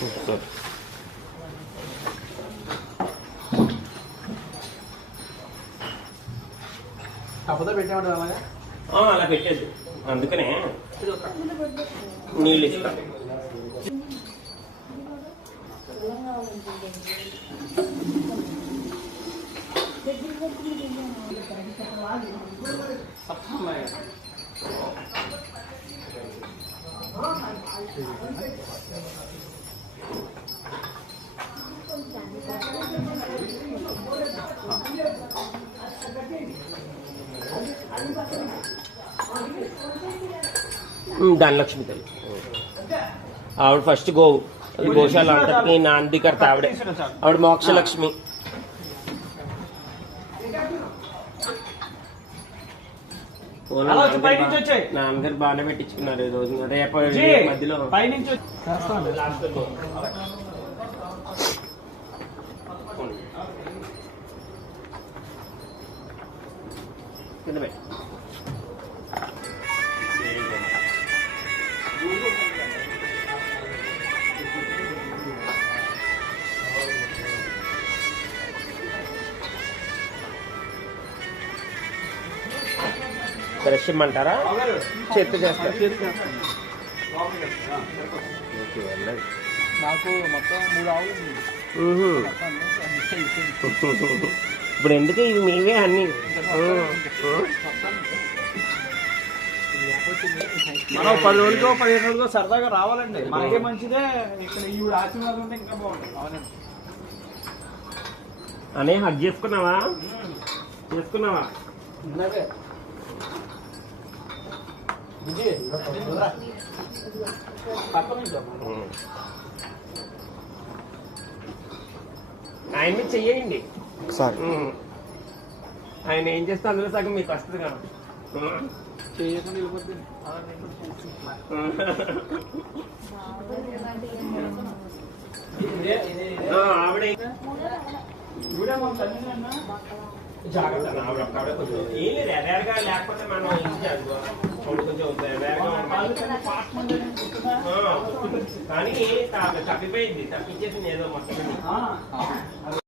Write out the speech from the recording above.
సరే పెట్టేవాడు అలాగా? అలా పెట్టేది అందుకనే నీళ్ళు ఇస్తా. ఉమ్, ధనలక్ష్మి తల్లి. ఆవిడ ఫస్ట్ గోవు అది గోశాల అంతటికి నాందికర్త ఆవిడే. ఆవిడ మోక్షలక్ష్మి అలా వచ్చి పైనుంచి వచ్చాయి. నాన్నగారు బాగానే పెట్టించుకున్నారు ఈ రోజు రేపు మధ్యలో పైనుంచి. కింద బ్రష్ ఇమ్మంటారా చేతి చేస్తారు. ఇప్పుడు ఎందుకు ఇవి మీవే అన్ని? మనం పది రోజులకో పదిహేను రోజులకో సరదాగా రావాలండి. మనకే మంచిదే. ఇక్కడ ఈ ఆశీర్వాదం ఉంటే ఇంకా బాగుంటుంది. అవునండి. అనే హగ్ చేసుకున్నావా? చేసుకున్నావా? ఆయన మీద చెయ్యండి. ఉమ్. ఆయన ఏం చేస్తే అందులో సగం మీకు వస్తుంది కదా. చేయకుండా వెళ్ళిపోతుంది ఆవిడ? జాగ్రత్త ఆవిడ కొంచెం ఏం లేదు ఎర్రగా లేకపోతే మనం ఏం చేయాలి? కానీ తప్పిపోయింది తప్పించేసింది ఏదో మొత్తం.